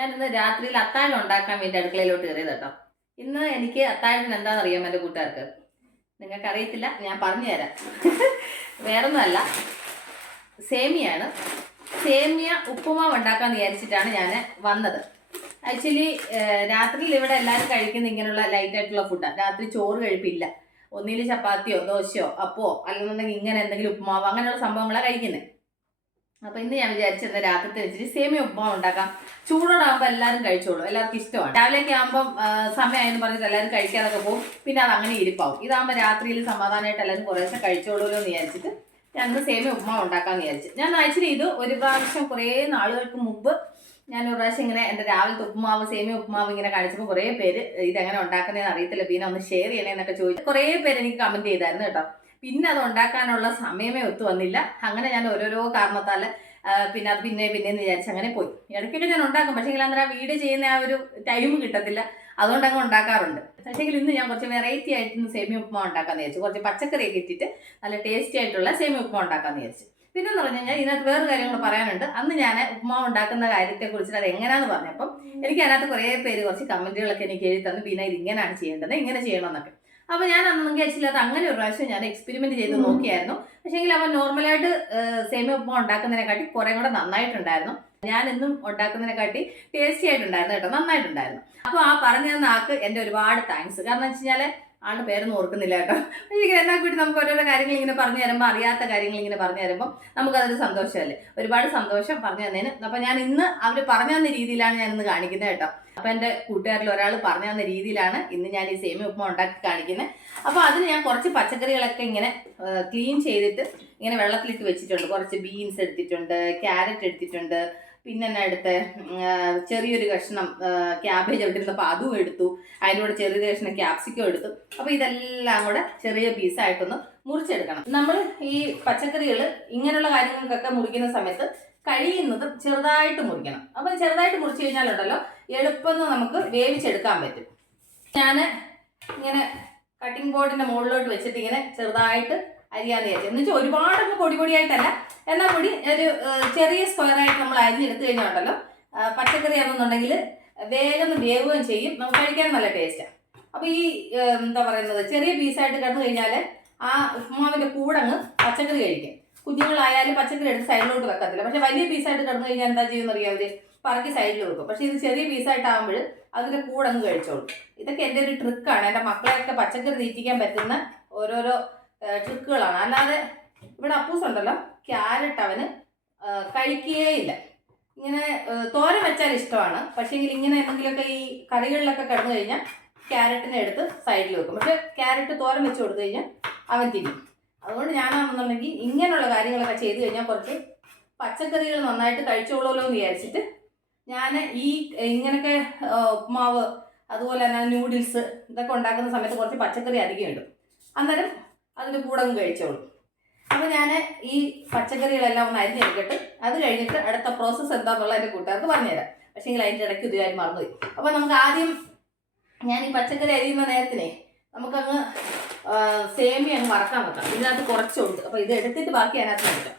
ഞാനിന്ന് രാത്രിയിൽ അത്താഴം ഉണ്ടാക്കാൻ വേണ്ടി അടുക്കളയിലോട്ട് കയറിയത് കേട്ടോ. ഇന്ന് എനിക്ക് അത്താഴത്തിന് എന്താണെന്ന് അറിയാം എന്റെ കൂട്ടുകാർക്ക്? നിങ്ങൾക്ക് അറിയത്തില്ല ഞാൻ പറഞ്ഞു തരാം. വേറൊന്നുമല്ല സേമിയാണ്. സേമിയ ഉപ്പുമാവ് ഉണ്ടാക്കാൻ വിചാരിച്ചിട്ടാണ് ഞാൻ വന്നത്. ആക്ച്വലി രാത്രിയിൽ ഇവിടെ എല്ലാവരും കഴിക്കുന്ന ഇങ്ങനെയുള്ള ലൈറ്റ് ആയിട്ടുള്ള ഫുഡാണ് രാത്രി ചോറ് കഴിപ്പില്ല. ഒന്നിൽ ചപ്പാത്തിയോ ദോശയോ അപ്പോ അല്ലെന്നുണ്ടെങ്കിൽ ഇങ്ങനെ എന്തെങ്കിലും ഉപ്പുമാവ് അങ്ങനെയുള്ള സംഭവങ്ങളാണ് കഴിക്കുന്നത് അപ്പൊ ഇന്ന് ഞാൻ വിചാരിച്ചിരുന്ന രാത്രിത്തെ വെച്ചിട്ട് സേമിയ ഉപ്പുമാവ് ഉണ്ടാക്കാം. ചൂടോടാകുമ്പോൾ എല്ലാവരും കഴിച്ചോളൂ. എല്ലാവർക്കും ഇഷ്ടമാണ്. രാവിലെയൊക്കെ ആകുമ്പോൾ സമയമായെന്ന് പറഞ്ഞിട്ട് എല്ലാവരും കഴിക്കാതൊക്കെ പോകും. പിന്നെ അത് അങ്ങനെ ഇരിപ്പാവും. ഇതാകുമ്പോൾ രാത്രിയിൽ സമാധാനമായിട്ട് എല്ലാവരും കുറേശ്ശെ കഴിച്ചോളൂല്ലോ എന്ന് വിചാരിച്ചിട്ട് ഇന്ന് സേമിയ ഉപ്പുമാവ് ഉണ്ടാക്കാമെന്ന് വിചാരിച്ചു. ഞാൻ ആക്ച്വലി ഇത് ഒരു പ്രാവശ്യം കുറേ നാളുകൾക്ക് മുമ്പ് ഞാൻ ഒരു പ്രാവശ്യം ഇങ്ങനെ എന്റെ രാവിലത്തെ ഉപ്പുമാവ് സേമിയ ഉപ്പുമാവ് ഇങ്ങനെ കാണിച്ചപ്പോൾ കുറേ പേര് ഇതെങ്ങനെ ഉണ്ടാക്കുന്നതെന്ന് അറിയത്തില്ല പിന്നെ ഒന്ന് ഷെയർ ചെയ്യണേന്നൊക്കെ ചോദിച്ചു. കുറേ പേര് എനിക്ക് കമന്റ് ചെയ്തായിരുന്നു കേട്ടോ. പിന്നെ അത് ഉണ്ടാക്കാനുള്ള സമയമേ ഒത്തു വന്നില്ല. അങ്ങനെ ഞാൻ ഓരോരോ കാരണത്താൽ പിന്നെ അത് പിന്നെ പിന്നെ വിചാരിച്ച് അങ്ങനെ പോയി. ഇടയ്ക്കൊക്കെ ഞാൻ ഉണ്ടാക്കും പക്ഷേ അന്നേരം ആ വീട് ചെയ്യുന്ന ആ ഒരു ടൈം കിട്ടത്തില്ല. അതുകൊണ്ട് അങ്ങ് ഉണ്ടാക്കാറുണ്ട്. പക്ഷേ ഇന്ന് ഞാൻ കുറച്ച് വെറൈറ്റി ആയിട്ട് ഇന്ന് സേമിയ ഉപ്പുമാ ഉണ്ടാക്കാന്ന് വിചാരിച്ചു. കുറച്ച് പച്ചക്കറിയൊക്കെ ഇട്ടിട്ട് നല്ല ടേസ്റ്റി ആയിട്ടുള്ള സേമിയ ഉപ്പുമാ ഉണ്ടാക്കാന്ന് വിചാരിച്ചു. പിന്നെ എന്ന് പറഞ്ഞു കഴിഞ്ഞാൽ ഇതിനകത്ത് വേറെ കാര്യങ്ങൾ പറയാനുണ്ട്. അന്ന് ഞാൻ ഉപ്പുമാവ് ഉണ്ടാക്കുന്ന കാര്യത്തെക്കുറിച്ച് അത് എങ്ങനെയാന്ന് പറഞ്ഞപ്പം എനിക്ക് അതിനകത്ത് കുറേ പേര് കുറച്ച് കമന്റുകളൊക്കെ എനിക്ക് എഴുതി തന്നു. പിന്നെ ഇത് ഇങ്ങനെയാണ് ചെയ്യേണ്ടത് ഇങ്ങനെ ചെയ്യണമെന്നൊക്കെ അപ്പോൾ ഞാൻ അന്ന് വിചാരിച്ചില്ല അങ്ങനെ ഒരു പ്രാവശ്യം ഞാൻ എക്സ്പെരിമെന്റ് ചെയ്ത് നോക്കിയായിരുന്നു. പക്ഷേങ്കിൽ അവൻ നോർമലായിട്ട് സേമിയ ഉപ്പുമാവ് ഉണ്ടാക്കുന്നതിനെക്കാട്ടി കുറേ കൂടെ നന്നായിട്ടുണ്ടായിരുന്നു. ഞാൻ എന്നും ഉണ്ടാക്കുന്നതിനെക്കാട്ടി ടേസ്റ്റി ആയിട്ടുണ്ടായിരുന്നു കേട്ടോ നന്നായിട്ടുണ്ടായിരുന്നു. അപ്പോൾ ആ പറഞ്ഞു തന്ന ആൾക്ക് എന്റെ ഒരുപാട് താങ്ക്സ് കാരണം വെച്ച് കഴിഞ്ഞാൽ ആളുടെ പേരൊന്നും ഓർക്കുന്നില്ല കേട്ടോ. ഇങ്ങനെ എന്നാ കൂടി നമുക്ക് ഓരോരോ കാര്യങ്ങൾ ഇങ്ങനെ പറഞ്ഞു തരുമ്പോൾ അറിയാത്ത കാര്യങ്ങൾ ഇങ്ങനെ പറഞ്ഞു തരുമ്പോൾ നമുക്കതൊരു സന്തോഷമല്ലേ? ഒരുപാട് സന്തോഷം പറഞ്ഞു തന്നതിന്. അപ്പോൾ ഞാൻ ഇന്ന് അവർ പറഞ്ഞു തന്ന രീതിയിലാണ് ഞാൻ ഇന്ന് കാണിക്കുന്നത് കേട്ടോ. അപ്പോൾ എന്റെ കൂട്ടുകാരിൽ ഒരാൾ പറഞ്ഞു തന്ന രീതിയിലാണ് ഇന്ന് ഞാൻ ഈ സേമിയ ഉപ്പുമ ഉണ്ടാക്കി കാണിക്കുന്നത്. അപ്പോൾ അതിന് ഞാൻ കുറച്ച് പച്ചക്കറികളൊക്കെ ഇങ്ങനെ ക്ലീൻ ചെയ്തിട്ട് ഇങ്ങനെ വെള്ളത്തിലിട്ട് വെച്ചിട്ടുണ്ട്. കുറച്ച് ബീൻസ് എടുത്തിട്ടുണ്ട് ക്യാരറ്റ് എടുത്തിട്ടുണ്ട് പിന്നെ എന്നാ എടുത്ത്? ചെറിയൊരു കഷ്ണം ക്യാബേജ് എടുത്തിരുന്നപ്പോൾ അതും എടുത്തു. അതിന്റെ കൂടെ ചെറിയൊരു കഷ്ണം ക്യാപ്സിക്കം എടുത്തു. അപ്പോൾ ഇതെല്ലാം കൂടെ ചെറിയ പീസായിട്ടൊന്ന് മുറിച്ചെടുക്കണം. നമ്മൾ ഈ പച്ചക്കറികൾ ഇങ്ങനെയുള്ള കാര്യങ്ങൾക്കൊക്കെ മുറിക്കുന്ന സമയത്ത് കഴിയുന്നത് ചെറുതായിട്ട് മുറിക്കണം. അപ്പോൾ ചെറുതായിട്ട് മുറിച്ച് കഴിഞ്ഞാലുണ്ടല്ലോ എളുപ്പം നമുക്ക് വേവിച്ചെടുക്കാൻ പറ്റും. ഞാൻ ഇങ്ങനെ കട്ടിംഗ് ബോർഡിന്റെ മുകളിലോട്ട് വെച്ചിട്ട് ഇങ്ങനെ ചെറുതായിട്ട് അരിയാന്ന് വിചാരിച്ചത് എന്ന് വെച്ചാൽ ഒരുപാടൊന്നും പൊടി പൊടിയായിട്ടല്ല. എന്നാൽ കൂടി ഒരു ചെറിയ സ്ക്വയറായിട്ട് നമ്മൾ അരിഞ്ഞെടുത്ത് കഴിഞ്ഞാൽ പച്ചക്കറി ആണെന്നുണ്ടെങ്കിൽ വേഗം വേവുകയും ചെയ്യും. നമുക്ക് കഴിക്കാൻ നല്ല ടേസ്റ്റാണ് അപ്പോൾ ഈ എന്താ പറയുന്നത് ചെറിയ പീസായിട്ട് കിടന്നു കഴിഞ്ഞാൽ ആ ഉപ്പുമാവിന്റെ കൂടങ്ങ് പച്ചക്കറി കഴിക്കും. കുഞ്ഞുങ്ങളായാലും പച്ചക്കറി എടുത്ത് സൈഡിലോട്ട് വെക്കത്തില്ല. പക്ഷേ വലിയ പീസായിട്ട് കിടന്നു കഴിഞ്ഞാൽ എന്താ ചെയ്യുമെന്ന് അറിയാം അവർ പറക്കി സൈഡിൽ വെക്കും. പക്ഷേ ഇത് ചെറിയ പീസായിട്ടാകുമ്പോൾ അതിന്റെ കൂടങ്ങ് കഴിച്ചോളും. ഇതൊക്കെ എന്റെ ഒരു ട്രിക്കാണ് എന്റെ മക്കളെയൊക്കെ പച്ചക്കറി തീറ്റിക്കാൻ പറ്റുന്ന ഓരോരോ ട്രിക്കുകളാണ് അല്ലാതെ ഇവിടെ അപ്പൂസ് ഉണ്ടല്ലോ ക്യാരറ്റ് അവന് കഴിക്കുകയില്ല ഇങ്ങനെ തോര വെച്ചാൽ ഇഷ്ടമാണ്. പക്ഷേങ്കിൽ ഇങ്ങനെ എന്തെങ്കിലുമൊക്കെ ഈ കറികളിലൊക്കെ കിടന്നു കഴിഞ്ഞാൽ ക്യാരറ്റിനെ എടുത്ത് സൈഡിൽ വെക്കും. പക്ഷെ ക്യാരറ്റ് തോരൻ വെച്ച് കൊടുത്തു കഴിഞ്ഞാൽ അവൻ തിന്നും. അതുകൊണ്ട് ഞാനാണെന്നുണ്ടെങ്കിൽ ഇങ്ങനെയുള്ള കാര്യങ്ങളൊക്കെ ചെയ്ത് കഴിഞ്ഞാൽ കുറച്ച് പച്ചക്കറികൾ നന്നായിട്ട് കഴിച്ചോളൂല്ലോ എന്ന് വിചാരിച്ചിട്ട് ഞാൻ ഈ ഇങ്ങനെയൊക്കെ ആ, ഉപ്മാവ് അതുപോലെ തന്നെ നൂഡിൽസ് ഇതൊക്കെ ഉണ്ടാക്കുന്ന സമയത്ത് കുറച്ച് പച്ചക്കറി അധികം ഇടും. അന്നേരം അതിന്റെ കൂടെ കഴിച്ചോളും. അപ്പോൾ ഞാൻ ഈ പച്ചക്കറികളെല്ലാം ഒന്ന് അരിഞ്ഞെടുക്കട്ടെ അത് കഴിഞ്ഞിട്ട് അടുത്ത പ്രോസസ്സ് എന്താണെന്നുള്ള എന്റെ കൂട്ടുകാർക്ക് പറഞ്ഞുതരാം. പക്ഷേ അതിന്റെ ഇടയ്ക്ക് ഇത് കാര്യം മറന്നുപോയി. അപ്പോൾ നമുക്ക് ആദ്യം ഞാൻ ഈ പച്ചക്കറി അരിയുന്ന നേരത്തിനെ നമുക്കങ്ങ് സേമി സേമിയ അങ്ങ് വറക്കാൻ വെക്കാം. ഇതിനകത്ത് കുറച്ചുണ്ട്. അപ്പോൾ ഇത് എടുത്തിട്ട് ബാക്കി അതിനകത്ത് വെക്കാം.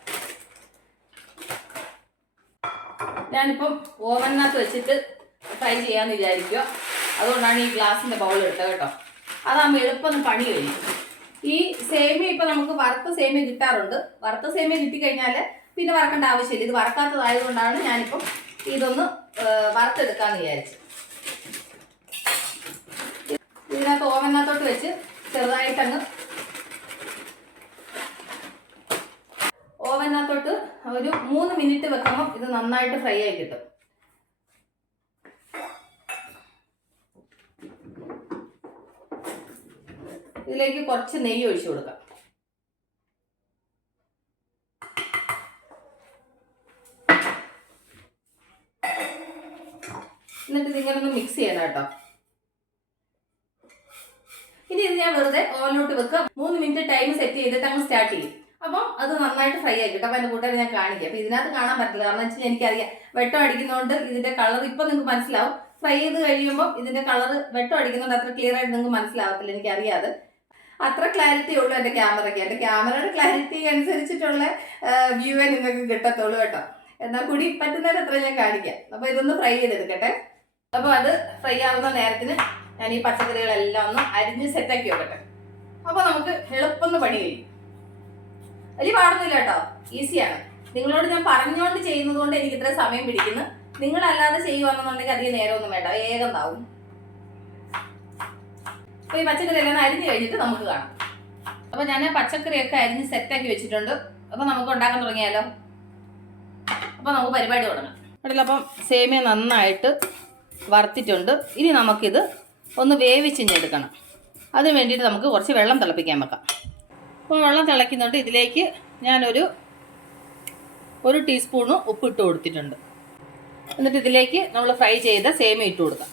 ഞാനിപ്പം ഓവനകത്ത് വെച്ചിട്ട് ഫ്രൈ ചെയ്യാമെന്ന് വിചാരിക്കുക. അതുകൊണ്ടാണ് ഈ ഗ്ലാസിന്റെ ബൗൾ എടുത്തത് കേട്ടോ. അതാകുമ്പോൾ എളുപ്പം പണി കഴിയും ഈ സേമിയ ഇപ്പൊ നമുക്ക് വറുത്ത സേമിയ കിട്ടാറുണ്ട്. വറുത്ത സേമിയ കിട്ടിക്കഴിഞ്ഞാൽ പിന്നെ വറക്കേണ്ട ആവശ്യമില്ല. ഇത് വറക്കാത്തതായതുകൊണ്ടാണ് ഞാനിപ്പം ഇതൊന്ന് വറുത്തെടുക്കാന്ന് വിചാരിച്ചു ഇതിനകത്ത് ഓവനകത്തോട്ട് വെച്ച് ചെറുതായിട്ടങ്ങ് ഓവനകത്തോട്ട് ഒരു മൂന്ന് മിനിറ്റ് വെക്കുമ്പോൾ ഇത് നന്നായിട്ട് ഫ്രൈ ആയി കിട്ടും. ഇതിലേക്ക് കുറച്ച് നെയ്യ് ഒഴിച്ചു കൊടുക്കാം. എന്നിട്ട് ഇതിങ്ങനെ ഒന്ന് മിക്സ് ചെയ്യണം കേട്ടോ. ഇനി ഇത് ഞാൻ വെറുതെ ഓവനിലോട്ട് വെക്കുക. മൂന്ന് മിനിറ്റ് ടൈം സെറ്റ് ചെയ്തിട്ട് അങ്ങ് സ്റ്റാർട്ട് ചെയ്യും. അപ്പം അത് നന്നായിട്ട് ഫ്രൈ ആയി കേട്ടോ. അപ്പം എന്റെ ഞാൻ കാണിക്കാം. അപ്പം ഇതിനകത്ത് കാണാൻ പറ്റില്ല. കാരണം വെച്ചാൽ എനിക്കറിയാം. വെട്ടം അടിക്കുന്നതുകൊണ്ട് ഇതിന്റെ കളർ ഇപ്പം നിങ്ങൾക്ക് മനസ്സിലാവും. ഫ്രൈ ചെയ്ത് കഴിയുമ്പോൾ ഇതിന്റെ കളർ വെട്ടം അടിക്കുന്നതുകൊണ്ട് അത്ര ക്ലിയർ ആയിട്ട് നിങ്ങൾക്ക് മനസ്സിലാവത്തില്ല. എനിക്കറിയാതെ അത്ര ക്ലാരിറ്റി ഉള്ളൂ എന്റെ ക്യാമറയ്ക്ക് എന്റെ ക്യാമറയുടെ ക്ലാരിറ്റി അനുസരിച്ചിട്ടുള്ള വ്യൂവേ നിങ്ങൾക്ക് കിട്ടത്തുള്ളൂ കേട്ടോ. എന്നാൽ കൂടി പറ്റുന്നവരെ അത്ര ഞാൻ കാണിക്കാം. അപ്പോൾ ഇതൊന്ന് ഫ്രൈ ചെയ്തെടുക്കട്ടെ. അപ്പോൾ അത് ഫ്രൈ ആവുന്ന നേരത്തിന് ഞാൻ ഈ പച്ചക്കറികളെല്ലാം ഒന്ന് അരിഞ്ഞ് സെറ്റാക്കി വെക്കട്ടെ. അപ്പോൾ നമുക്ക് എളുപ്പം പണി കഴിയും. വലിയ പാടൊന്നുമില്ല കേട്ടോ. ഈസിയാണ് നിങ്ങളോട് ഞാൻ പറഞ്ഞുകൊണ്ട് ചെയ്യുന്നത് കൊണ്ട് എനിക്ക് ഇത്ര സമയം പിടിക്കുന്നു. നിങ്ങളല്ലാതെ ചെയ്യുവാണെന്നുണ്ടെങ്കിൽ അധികം നേരമൊന്നും വേണ്ട. വേഗം ആവും. അപ്പോൾ ഈ പച്ചക്കറി എല്ലാം അരിഞ്ഞു കഴിഞ്ഞിട്ട് നമുക്ക് കാണാം. അപ്പോൾ ഞാൻ പച്ചക്കറിയൊക്കെ അരിഞ്ഞ് സെറ്റാക്കി വെച്ചിട്ടുണ്ട്. അപ്പോൾ നമുക്ക് ഉണ്ടാക്കാൻ തുടങ്ങിയാലോ? അപ്പോൾ നമുക്ക് പരിപാടി തുടങ്ങാം. അടിയിൽ അപ്പം സേമിയ നന്നായിട്ട് വറുത്തിട്ടുണ്ട്. ഇനി നമുക്കിത് ഒന്ന് വേവിച്ചിഞ്ഞെടുക്കണം അതിന് വേണ്ടിയിട്ട് നമുക്ക് കുറച്ച് വെള്ളം തിളപ്പിക്കാൻ വെക്കാം. അപ്പോൾ വെള്ളം തിളയ്ക്കുന്നുണ്ട്. ഇതിലേക്ക് ഞാനൊരു ഒരു ടീസ്പൂണ് ഉപ്പ് ഇട്ട് കൊടുത്തിട്ടുണ്ട്. എന്നിട്ട് ഇതിലേക്ക് നമ്മൾ ഫ്രൈ ചെയ്ത സേമിയ ഇട്ട് കൊടുക്കാം.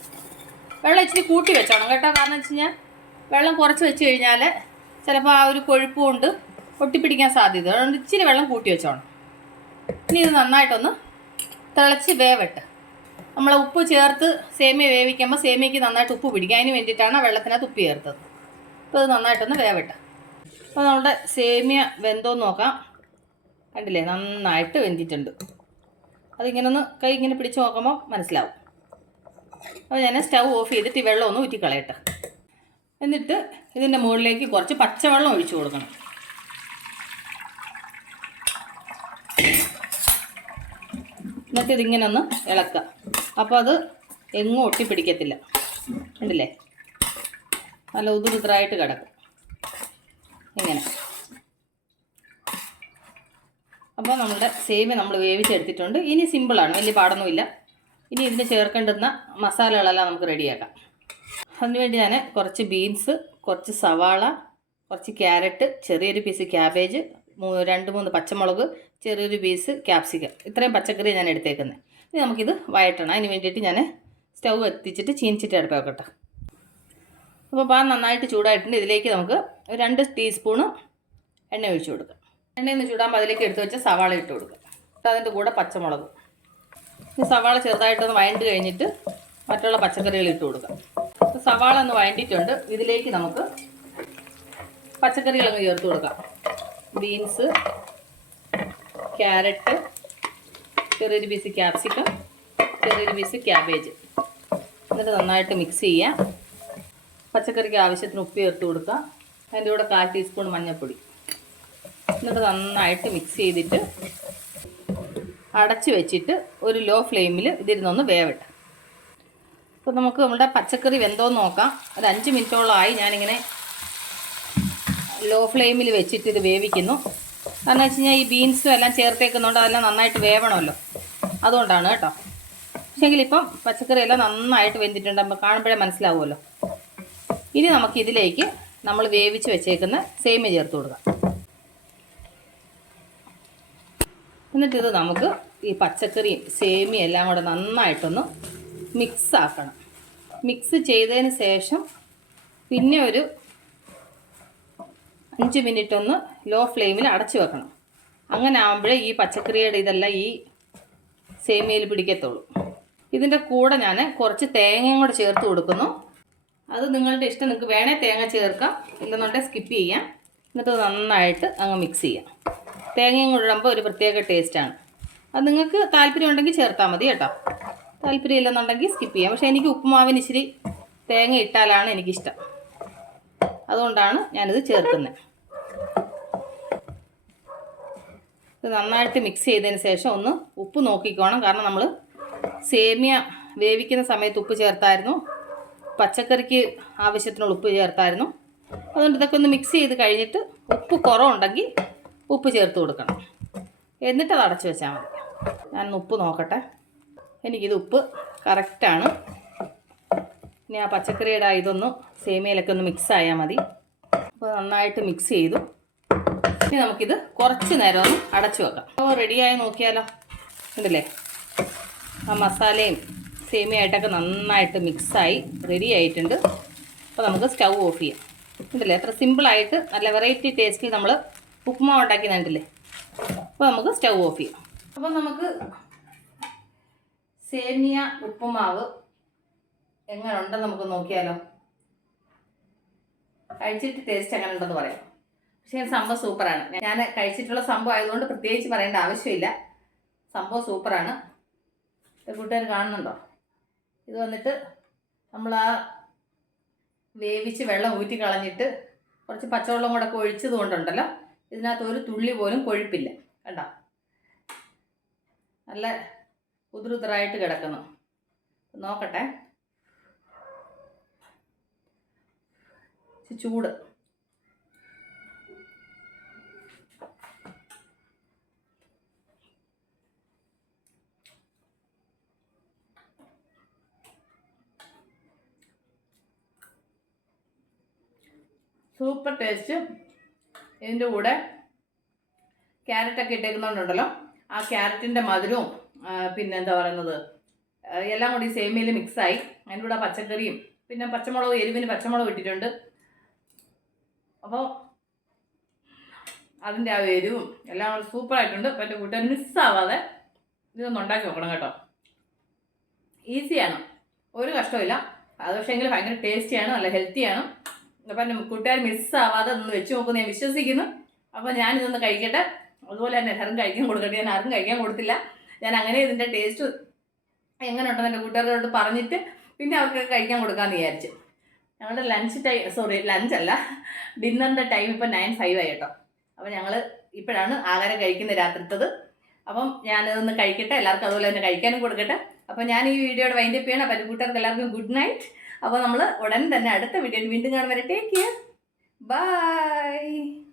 വെള്ളം ഇച്ചിരി കൂട്ടി വെച്ചോണം കേട്ടോ. കാരണം വെച്ച് കഴിഞ്ഞാൽ വെള്ളം കുറച്ച് വെച്ച് കഴിഞ്ഞാൽ ചിലപ്പോൾ ആ ഒരു കൊഴുപ്പ് കൊണ്ട് ഒട്ടിപ്പിടിക്കാൻ സാധ്യത അതുകൊണ്ട് ഇച്ചിരി വെള്ളം കൂട്ടി വെച്ചോണം. ഇനി ഇത് നന്നായിട്ടൊന്ന് തിളച്ച് വേവട്ടെ. നമ്മൾ ഉപ്പ് ചേർത്ത് സേമിയ വേവിക്കുമ്പോൾ സേമിയയ്ക്ക് നന്നായിട്ട് ഉപ്പ് പിടിക്കും. അതിന് വേണ്ടിയിട്ടാണ് വെള്ളത്തിനകത്ത് ഉപ്പ് ചേർത്തത്. അപ്പോൾ ഇത് നന്നായിട്ടൊന്ന് വേവട്ടെ. അപ്പോൾ നമ്മുടെ സേമിയ വെന്തോന്ന് നോക്കാം. കണ്ടില്ലേ? നന്നായിട്ട് വെന്തിട്ടുണ്ട്. അതിങ്ങനെ ഒന്ന് കൈ ഇങ്ങനെ പിടിച്ച് നോക്കുമ്പോൾ മനസ്സിലാവും. അപ്പോൾ ഞാൻ സ്റ്റൗ ഓഫ് ചെയ്തിട്ട് ഈ വെള്ളം ഒന്ന് ഊറ്റിക്കളയട്ടെ. എന്നിട്ട് ഇതിന്റെ മുകളിലേക്ക് കുറച്ച് പച്ചവെള്ളം ഒഴിച്ചു കൊടുക്കണം. എന്നിട്ട് ഇതിങ്ങനെ ഒന്ന് ഇളക്കുക. അപ്പോൾ അത് എങ്ങും ഒട്ടിപ്പിടിക്കത്തില്ല. കണ്ടില്ലേ? നല്ല ഉതുറുതുറായിട്ട് കിടക്കും. ഇങ്ങനെ. അപ്പോൾ നമ്മുടെ സേമിയ നമ്മൾ വേവിച്ചെടുത്തിട്ടുണ്ട്. ഇനി സിമ്പിളാണ് വലിയ പാടൊന്നുമില്ല. ഇനി ഇതിന് ചേർക്കേണ്ടുന്ന മസാലകളെല്ലാം നമുക്ക് റെഡിയാക്കാം അതിനുവേണ്ടി ഞാൻ കുറച്ച് ബീൻസ് കുറച്ച് സവാള കുറച്ച് ക്യാരറ്റ് ചെറിയൊരു പീസ് ക്യാബേജ് രണ്ട് മൂന്ന് പച്ചമുളക് ചെറിയൊരു പീസ് ക്യാപ്സിക്കം ഇത്രയും പച്ചക്കറി ഞാൻ എടുത്തേക്കുന്നത് ഇനി നമുക്കിത് വഴറ്റണം. അതിന് വേണ്ടിയിട്ട് ഞാൻ സ്റ്റൗ എത്തിച്ചിട്ട് ചീനിച്ചിട്ട് അടുപ്പ് വെക്കട്ടെ അപ്പോൾ പാൻ നന്നായിട്ട് ചൂടായിട്ടുണ്ട്. ഇതിലേക്ക് നമുക്ക് രണ്ട് ടീസ്പൂണ് എണ്ണ ഒഴിച്ചു കൊടുക്കാം. എണ്ണയൊന്ന് ചൂടാകുമ്പോൾ അതിലേക്ക് എടുത്ത് വെച്ച സവാള ഇട്ട് കൊടുക്കുക എന്നിട്ട് അതിന്റെ കൂടെ പച്ചമുളക്. സവാള ചെറുതായിട്ടൊന്ന് വഴണ്ട് കഴിഞ്ഞിട്ട് മറ്റുള്ള പച്ചക്കറികൾ ഇട്ട് കൊടുക്കാം. സവാള ഒന്ന് വഴണ്ടിയിട്ടുണ്ട്. ഇതിലേക്ക് നമുക്ക് പച്ചക്കറികളൊന്ന് ചേർത്ത് കൊടുക്കാം. ബീൻസ് ക്യാരറ്റ് ചെറിയൊരു പീസ് ക്യാപ്സിക്കം ചെറിയൊരു പീസ് ക്യാബേജ് എന്നിട്ട് നന്നായിട്ട് മിക്സ് ചെയ്യാം. പച്ചക്കറിക്ക് ആവശ്യത്തിന് ഉപ്പ് ചേർത്ത് കൊടുക്കാം അതിന്റെ കൂടെ കാൽ ടീസ്പൂൺ മഞ്ഞൾപ്പൊടി. എന്നിട്ട് നന്നായിട്ട് മിക്സ് ചെയ്തിട്ട് അടച്ച് വെച്ചിട്ട് ഒരു ലോ ഫ്ലെയിമിൽ ഇതിരുന്നൊന്ന് വേവട്ടെ. അപ്പോൾ നമുക്ക് നമ്മുടെ പച്ചക്കറി വെന്തോന്ന് നോക്കാം. ഒരു അഞ്ച് മിനിറ്റോളമായി ഞാനിങ്ങനെ ലോ ഫ്ലെയിമിൽ വെച്ചിട്ട് ഇത് വേവിക്കുന്നു. കാരണം വെച്ച് കഴിഞ്ഞാൽ ഈ ബീൻസും എല്ലാം ചേർത്തേക്കുന്നതുകൊണ്ട് അതെല്ലാം നന്നായിട്ട് വേവണമല്ലോ. അതുകൊണ്ടാണ് കേട്ടോ. പക്ഷേങ്കിൽ ഇപ്പം പച്ചക്കറി എല്ലാം നന്നായിട്ട് വെന്തിട്ടുണ്ട്. അപ്പം കാണുമ്പോഴേ മനസ്സിലാവുമല്ലോ. ഇനി നമുക്ക് ഇതിലേക്ക് നമ്മൾ വേവിച്ച് വെച്ചേക്കുന്ന സേമിയ ചേർത്ത് കൊടുക്കാം. എന്നിട്ടിത് നമുക്ക് ഈ പച്ചക്കറിയും സേമിയും എല്ലാം കൂടെ നന്നായിട്ടൊന്ന് മിക്സ് ആക്കണം മിക്സ് ചെയ്തതിന് ശേഷം പിന്നെ ഒരു അഞ്ച് മിനിറ്റ് ഒന്ന് ലോ ഫ്ലെയിമിൽ അടച്ചു വെക്കണം. അങ്ങനെ ആകുമ്പോഴേ ഈ പച്ചക്കറിയുടെ ഇതെല്ലാം ഈ സേമിയയിൽ പിടിക്കത്തുള്ളൂ. ഇതിന്റെ കൂടെ ഞാൻ കുറച്ച് തേങ്ങയും കൂടെ ചേർത്ത് കൊടുക്കുന്നു. അത് നിങ്ങളുടെ ഇഷ്ടം നിങ്ങൾക്ക് വേണേൽ തേങ്ങ ചേർക്കാം. ഇല്ലെന്നുണ്ടെങ്കിൽ സ്കിപ്പ് ചെയ്യാം. എന്നിട്ട് നന്നായിട്ട് അങ്ങ് മിക്സ് ചെയ്യാം. തേങ്ങയും കൂടെ ഇടുമ്പോൾ ഒരു പ്രത്യേക ടേസ്റ്റാണ് അത് നിങ്ങൾക്ക് താല്പര്യം ഉണ്ടെങ്കിൽ ചേർത്താൽ മതി കേട്ടോ. താല്പര്യം ഇല്ലെന്നുണ്ടെങ്കിൽ സ്കിപ്പ് ചെയ്യാം. പക്ഷേ എനിക്ക് ഉപ്പുമാവിന് ഇച്ചിരി തേങ്ങ ഇട്ടാലാണ് എനിക്കിഷ്ടം. അതുകൊണ്ടാണ് ഞാനിത് ചേർക്കുന്നത്. ഇത് നന്നായിട്ട് മിക്സ് ചെയ്തതിന് ശേഷം ഒന്ന് ഉപ്പ് നോക്കിക്കോണം. കാരണം നമ്മൾ സേമിയ വേവിക്കുന്ന സമയത്ത് ഉപ്പ് ചേർത്തായിരുന്നു. പച്ചക്കറിക്ക് ആവശ്യത്തിനുള്ള ഉപ്പ് ചേർത്തായിരുന്നു. അതുകൊണ്ട് ഇതൊക്കെ ഒന്ന് മിക്സ് ചെയ്ത് കഴിഞ്ഞിട്ട് ഉപ്പ് കുറവുണ്ടെങ്കിൽ ഉപ്പ് ചേർത്ത് കൊടുക്കണം. എന്നിട്ട് അത് അടച്ചു വെച്ചാൽ മതി. ഞാൻ ഉപ്പ് നോക്കട്ടെ. എനിക്കിത് ഉപ്പ് കറക്റ്റാണ്. ഇനി ആ പച്ചക്കറിയുടെ ഇതൊന്ന് സേമിയയിലൊക്കെ ഒന്ന് മിക്സ് ആയാൽ മതി. അപ്പോൾ നന്നായിട്ട് മിക്സ് ചെയ്തു. ഇനി നമുക്കിത് കുറച്ച് നേരം ഒന്ന് അടച്ചു വെക്കാം. അപ്പോൾ റെഡിയായി നോക്കിയാലോ? ഉണ്ടല്ലേ ആ മസാലയും സേമിയായിട്ടൊക്കെ നന്നായിട്ട് മിക്സായി റെഡി ആയിട്ടുണ്ട്. അപ്പോൾ നമുക്ക് സ്റ്റൗ ഓഫ് ചെയ്യാം. ഉണ്ടല്ലേ അത്ര സിമ്പിളായിട്ട് നല്ല വെറൈറ്റി ടേസ്റ്റിൽ നമ്മൾ ഉപ്പുമാവ് ഉണ്ടാക്കി കണ്ടില്ലേ? അപ്പോൾ നമുക്ക് സ്റ്റൗ ഓഫ് ചെയ്യാം. അപ്പോൾ നമുക്ക് സേമിയ ഉപ്പുമാവ് എങ്ങനെ ഉണ്ടെന്ന് നമുക്ക് നോക്കിയാലോ? കഴിച്ചിട്ട് ടേസ്റ്റ് എങ്ങനെ ഉണ്ടെന്ന് പറയാം. പക്ഷേ സംഭവം സൂപ്പറാണ്. ഞാൻ കഴിച്ചിട്ടുള്ള സംഭവം ആയതുകൊണ്ട് പ്രത്യേകിച്ച് പറയേണ്ട ആവശ്യമില്ല. സംഭവം സൂപ്പറാണ്. കൂട്ടുകാർ കാണുന്നുണ്ടോ? ഇത് വന്നിട്ട് നമ്മൾ ആ വേവിച്ച് വെള്ളം ഊറ്റി കളഞ്ഞിട്ട് കുറച്ച് പച്ചവെള്ളം കൂടെ ഒഴിച്ചത് കൊണ്ടുണ്ടല്ലോ. ഇതിനകത്ത് ഒരു തുള്ളി പോലും കൊഴുപ്പില്ല. കണ്ടോ? നല്ല ഉതിരുതിറായിട്ട് കിടക്കുന്നു. നോക്കട്ടെ. ചൂട്. Super taste. ഇതിന്റെ കൂടെ ക്യാരറ്റൊക്കെ ഇട്ടേക്കുന്നുണ്ടല്ലോ ആ ക്യാരറ്റിന്റെ മധുരവും ആ, പിന്നെ എന്താ പറയുന്നത്? എല്ലാം കൂടി സേമിയയിൽ മിക്സായി അതിന്റെ കൂടെ പച്ചക്കറിയും പിന്നെ പച്ചമുളക് എരിവിന് പച്ചമുളക് ഇട്ടിട്ടുണ്ട്. അപ്പോൾ അതിന്റെ ആ എരിവും എല്ലാം കൂടെ സൂപ്പറായിട്ടുണ്ട് അപ്പോൾ എന്റെ കൂട്ടുകാർ മിസ്സാവാതെ ഇതൊന്ന് ഉണ്ടാക്കി നോക്കണം കേട്ടോ. ഈസിയാണ് ഒരു കഷ്ടമില്ല അത് പക്ഷേ എങ്കിൽ ഭയങ്കര ടേസ്റ്റിയാണ് നല്ല ഹെൽത്തിയാണ് അപ്പം എന്റെ കൂട്ടുകാർ മിസ്സാവാതെ ഒന്ന് വെച്ച് നോക്കുമെന്ന് ഞാൻ വിശ്വസിക്കുന്നു. അപ്പോൾ ഞാനിതൊന്ന് കഴിക്കട്ടെ. അതുപോലെ തന്നെ എല്ലാവരും കഴിക്കാൻ കൊടുക്കട്ടെ. ഞാൻ ആർക്കും കഴിക്കാൻ കൊടുത്തില്ല. ഞാൻ അങ്ങനെ ഇതിന്റെ ടേസ്റ്റ് എങ്ങനെ ഉണ്ടെന്ന് എന്റെ കൂട്ടുകാരോട് പറഞ്ഞിട്ട് പിന്നെ അവർക്ക് കഴിക്കാൻ കൊടുക്കാമെന്ന് വിചാരിച്ചു. ഞങ്ങളുടെ ലഞ്ച് ടൈം സോറി ലഞ്ചല്ല ഡിന്നറിന്റെ ടൈം ഇപ്പം നയൻ ഫൈവ് ആയി കേട്ടോ. അപ്പോൾ ഞങ്ങൾ ഇപ്പോഴാണ് ആഹാരം കഴിക്കുന്നത് രാത്രിത്തത്. അപ്പം ഞാനതൊന്ന് കഴിക്കട്ടെ എല്ലാവർക്കും അതുപോലെ തന്നെ കഴിക്കാനും കൊടുക്കട്ടെ. അപ്പോൾ ഞാൻ ഈ വീഡിയോയുടെ വൈൻഡപ്പ് ചെയ്യണം. അപ്പോൾ കൂട്ടുകാർക്ക് എല്ലാവർക്കും ഗുഡ് നൈറ്റ് അപ്പോൾ നമ്മൾ ഉടൻ തന്നെ അടുത്ത വീഡിയോയിൽ വീണ്ടും കാണും വരെ. Take care bye